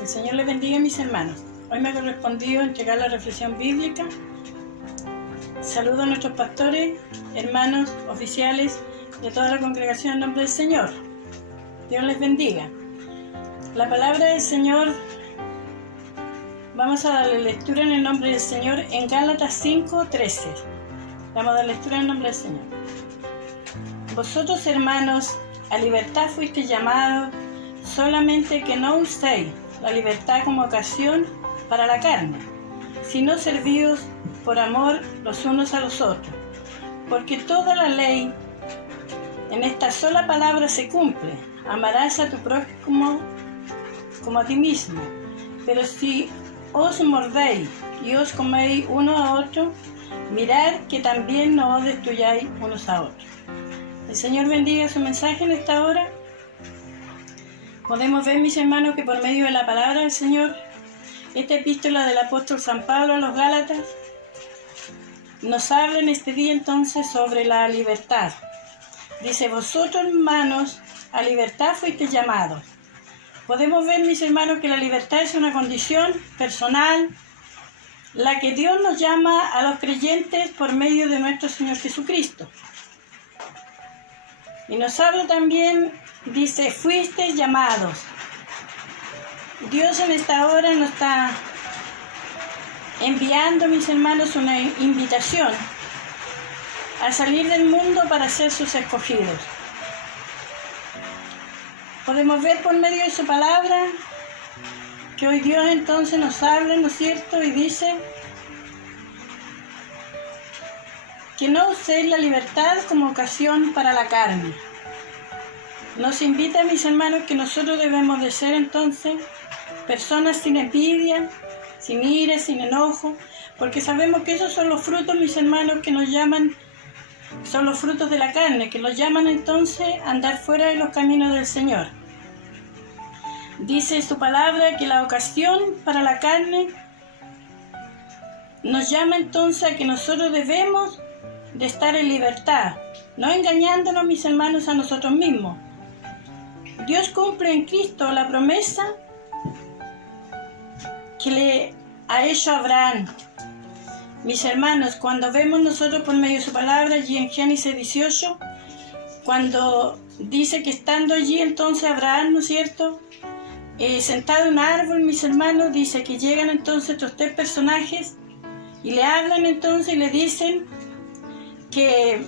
El Señor les bendiga, mis hermanos. Hoy me ha correspondido entregar la reflexión bíblica. Saludo a nuestros pastores, hermanos, oficiales y a toda la congregación en nombre del Señor. Dios les bendiga. La palabra del Señor, vamos a darle lectura en el nombre del Señor en Gálatas 5:13. Vamos a dar lectura en el nombre del Señor. Vosotros, hermanos, a libertad fuisteis llamados, solamente que no uséis la libertad como ocasión para la carne, sino servíos por amor los unos a los otros. Porque toda la ley en esta sola palabra se cumple: amarás a tu prójimo como a ti mismo. Pero si os mordéis y os coméis uno a otro, mirad que también no os destruyáis unos a otros. El Señor bendiga su mensaje en esta hora. Podemos ver, mis hermanos, que por medio de la palabra del Señor, esta epístola del apóstol San Pablo a los Gálatas nos habla en este día entonces sobre la libertad. Dice: vosotros, hermanos, a libertad fuisteis llamados. Podemos ver, mis hermanos, que la libertad es una condición personal, la que Dios nos llama a los creyentes por medio de nuestro Señor Jesucristo. Y nos habla también, dice, fuisteis llamados. Dios en esta hora nos está enviando, mis hermanos, una invitación a salir del mundo para ser sus escogidos. Podemos ver por medio de su palabra que hoy Dios entonces nos habla, ¿no es cierto? Y dice que no uséis la libertad como ocasión para la carne. Nos invita, mis hermanos, que nosotros debemos de ser entonces personas sin envidia, sin ira, sin enojo, porque sabemos que esos son los frutos, mis hermanos, que nos llaman, son los frutos de la carne, que nos llaman entonces a andar fuera de los caminos del Señor. Dice su palabra que la ocasión para la carne nos llama entonces a que nosotros debemos de estar en libertad, no engañándonos, mis hermanos, a nosotros mismos. Dios cumple en Cristo la promesa que le ha hecho a Abraham. Mis hermanos, cuando vemos nosotros por medio de su palabra allí en Génesis 18, cuando dice que estando allí entonces Abraham, ¿no es cierto?, sentado en un árbol, mis hermanos, dice que llegan entonces estos tres personajes y le hablan entonces y le dicen que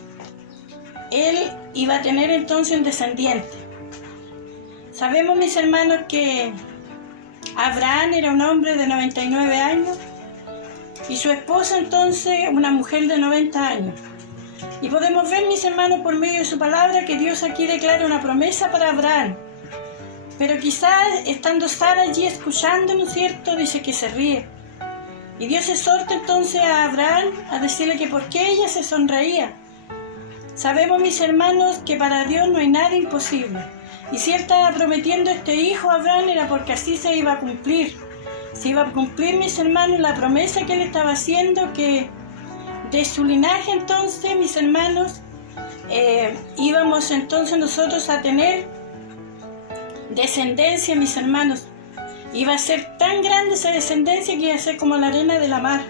él iba a tener entonces un descendiente. Sabemos, mis hermanos, que Abraham era un hombre de 99 años y su esposa entonces una mujer de 90 años. Y podemos ver, mis hermanos, por medio de su palabra que Dios aquí declara una promesa para Abraham. Pero quizás estando Sara allí escuchando, ¿no es cierto?, dice que se ríe. Y Dios exhorta entonces a Abraham a decirle que por qué ella se sonreía. Sabemos, mis hermanos, que para Dios no hay nada imposible. Y si él estaba prometiendo este hijo a Abraham era porque así se iba a cumplir. Se iba a cumplir, mis hermanos, la promesa que él estaba haciendo, que de su linaje entonces, mis hermanos, íbamos entonces nosotros a tener descendencia, mis hermanos. Iba a ser tan grande esa descendencia que iba a ser como la arena de la mar.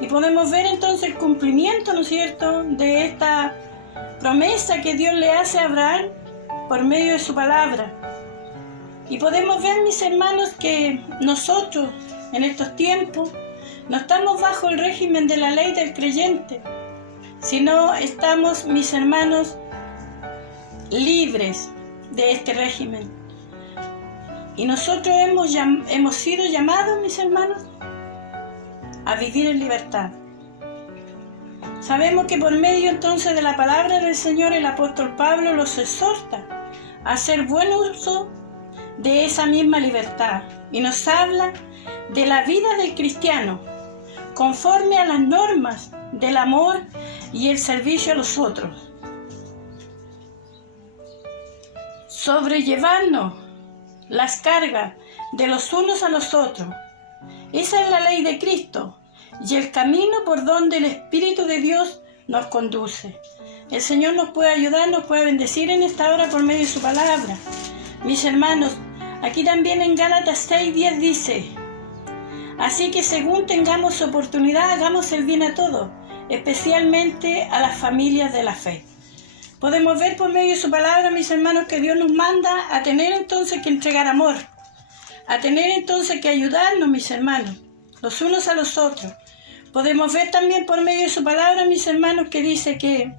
Y podemos ver entonces el cumplimiento, ¿no es cierto?, de esta promesa que Dios le hace a Abraham por medio de su palabra. Y podemos ver, mis hermanos, que nosotros en estos tiempos no estamos bajo el régimen de la ley del creyente, sino estamos, mis hermanos, libres de este régimen. Y nosotros hemos sido llamados, mis hermanos, a vivir en libertad. Sabemos que por medio entonces de la palabra del Señor, el apóstol Pablo los exhorta a hacer buen uso de esa misma libertad. Y nos habla de la vida del cristiano, conforme a las normas del amor y el servicio a los otros. Sobrellevarnos las cargas de los unos a los otros. Esa es la ley de Cristo y el camino por donde el Espíritu de Dios nos conduce. El Señor nos puede ayudar, nos puede bendecir en esta hora por medio de su palabra. Mis hermanos, Aquí también en Gálatas 6:10 dice: así que según tengamos oportunidad, hagamos el bien a todos, especialmente a las familias de la fe. Podemos ver por medio de su palabra, mis hermanos, que Dios nos manda a tener entonces que entregar amor, a tener entonces que ayudarnos, mis hermanos, los unos a los otros. Podemos ver también por medio de su palabra, mis hermanos, que dice que,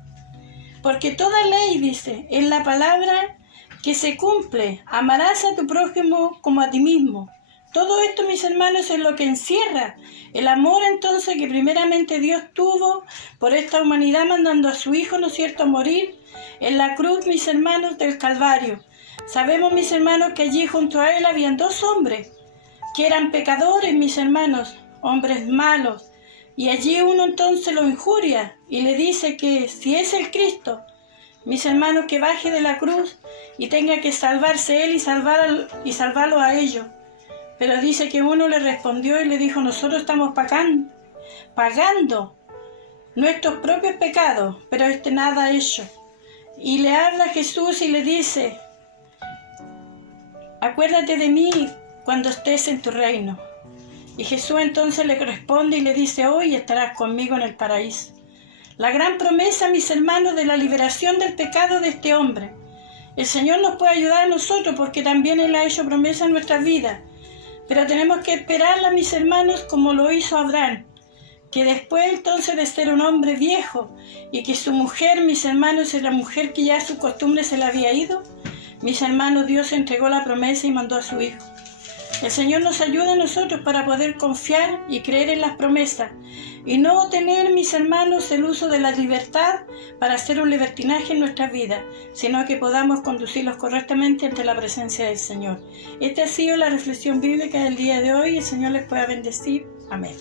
porque toda ley, dice, es la palabra que se cumple, amarás a tu prójimo como a ti mismo. Todo esto, mis hermanos, es lo que encierra el amor entonces que primeramente Dios tuvo por esta humanidad, mandando a su Hijo, ¿no es cierto?, a morir en la cruz, mis hermanos, del Calvario. Sabemos, mis hermanos, que allí junto a él habían dos hombres que eran pecadores, mis hermanos, hombres malos. Y allí uno entonces lo injuria y le dice que si es el Cristo, mis hermanos, que baje de la cruz y tenga que salvarse él y salvarlo a ellos. Pero dice que uno le respondió y le dijo: nosotros estamos pagando nuestros propios pecados, pero nada ha hecho. Y le habla a Jesús y le dice: acuérdate de mí cuando estés en tu reino. Y Jesús entonces le responde y le dice: hoy estarás conmigo en el paraíso. La gran promesa, mis hermanos, de la liberación del pecado de este hombre. El Señor nos puede ayudar a nosotros porque también Él ha hecho promesa en nuestras vidas. Pero tenemos que esperarla, mis hermanos, como lo hizo Abraham, que después entonces de ser un hombre viejo y que su mujer, mis hermanos, es la mujer que ya su costumbre se le había ido, mis hermanos, Dios entregó la promesa y mandó a su Hijo. El Señor nos ayuda a nosotros para poder confiar y creer en las promesas y no tener, mis hermanos, el uso de la libertad para hacer un libertinaje en nuestras vidas, sino que podamos conducirlos correctamente ante la presencia del Señor. Esta ha sido la reflexión bíblica del día de hoy. El Señor les pueda bendecir. Amén.